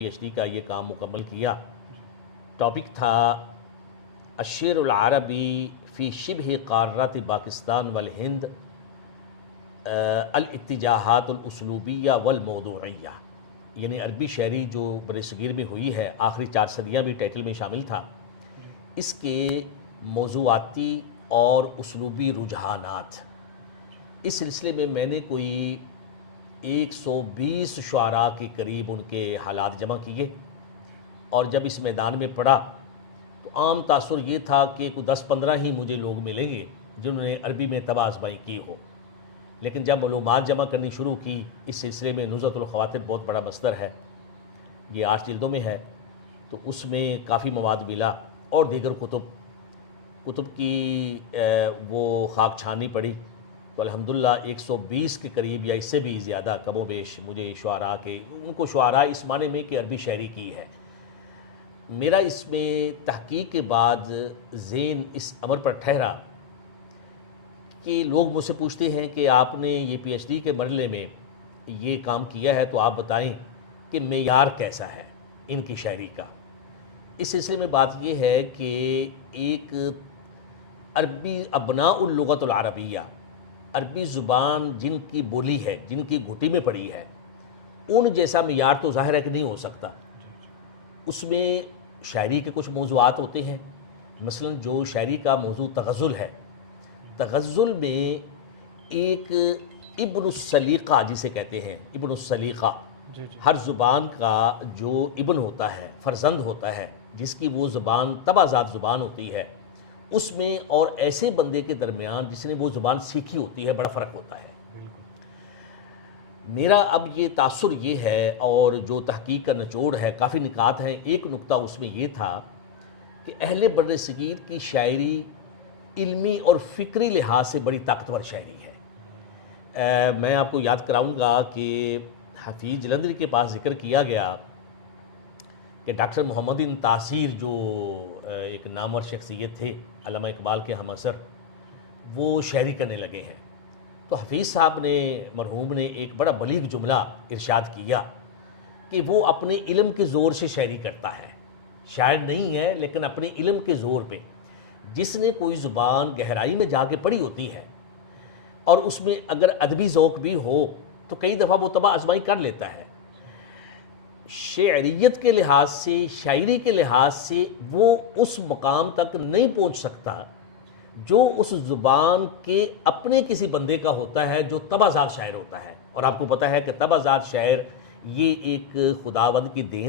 P H D کا یہ کام مکمل کیا۔ ٹاپک تھا الشعر العربی فی شبہ قارۃ پاکستان والہند، الاتجاہات الاسلوبیہ والموضوعیہ، یعنی عربی شاعری جو بر صغیر میں ہوئی ہے، آخری 4 صدیاں بھی ٹائٹل میں شامل تھا، اس کے موضوعاتی اور اسلوبی رجحانات۔ اس سلسلے میں میں نے کوئی 120 شعراء کے قریب ان کے حالات جمع کیے، اور جب اس میدان میں پڑھا تو عام تاثر یہ تھا کہ کوئی 10-15 ہی مجھے لوگ ملیں گے جنہوں نے عربی میں طبع آزمائی کی ہو۔ لیکن جب معلومات جمع کرنی شروع کی، اس سلسلے میں نزہۃ الخواطر بہت بڑا مصدر ہے، یہ 8 جلدوں میں ہے، تو اس میں کافی مواد ملا، اور دیگر کتب کی وہ خاک چھانی پڑی، تو الحمدللہ 120 کے قریب یا اس سے بھی زیادہ کم و بیش مجھے شعراء کے، ان کو شعراء اس معنی میں کہ عربی شاعری کی ہے۔ میرا اس میں تحقیق کے بعد ذہن اس امر پر ٹھہرا کہ لوگ مجھ سے پوچھتے ہیں کہ آپ نے یہ پی ایچ ڈی کے مرحلے میں یہ کام کیا ہے، تو آپ بتائیں کہ معیار کیسا ہے ان کی شاعری کا۔ اس سلسلے میں بات یہ ہے کہ ایک عربی ابناء اللغت العربیہ، عربی زبان جن کی بولی ہے، جن کی گھٹی میں پڑی ہے، ان جیسا معیار تو ظاہر ہے کہ نہیں ہو سکتا۔ اس میں شاعری کے کچھ موضوعات ہوتے ہیں، مثلا جو شاعری کا موضوع تغزل ہے، تغزل میں ایک ابن السلیقہ جسے کہتے ہیں، ابن السلیقہ، ہر زبان کا جو ابن ہوتا ہے، فرزند ہوتا ہے، جس کی وہ زبان طبع ذات زبان ہوتی ہے، اس میں اور ایسے بندے کے درمیان جس نے وہ زبان سیکھی ہوتی ہے بڑا فرق ہوتا ہے۔ میرا اب یہ تاثر یہ ہے، اور جو تحقیق کا نچوڑ ہے، کافی نکات ہیں۔ ایک نکتہ اس میں یہ تھا کہ اہل بر صغیر کی شاعری علمی اور فکری لحاظ سے بڑی طاقتور شاعری ہے۔ میں آپ کو یاد کراؤں گا کہ حفیظ جلندری کے پاس ذکر کیا گیا کہ ڈاکٹر محمد تاثیر جو ایک نامور شخصیت تھے، علامہ اقبال کے ہم عصر، وہ شاعری کرنے لگے ہیں، تو حفیظ صاحب نے، مرحوم نے، ایک بڑا بلیغ جملہ ارشاد کیا کہ وہ اپنے علم کے زور سے شاعری کرتا ہے، شاعر نہیں ہے لیکن اپنے علم کے زور پہ۔ جس نے کوئی زبان گہرائی میں جا کے پڑھی ہوتی ہے، اور اس میں اگر ادبی ذوق بھی ہو، تو کئی دفعہ وہ طبع آزمائی کر لیتا ہے۔ شعریت کے لحاظ سے، شاعری کے لحاظ سے وہ اس مقام تک نہیں پہنچ سکتا جو اس زبان کے اپنے کسی بندے کا ہوتا ہے جو طبع ذات شاعر ہوتا ہے۔ اور آپ کو پتہ ہے کہ طبع ذات شاعر یہ ایک خداوند کی دین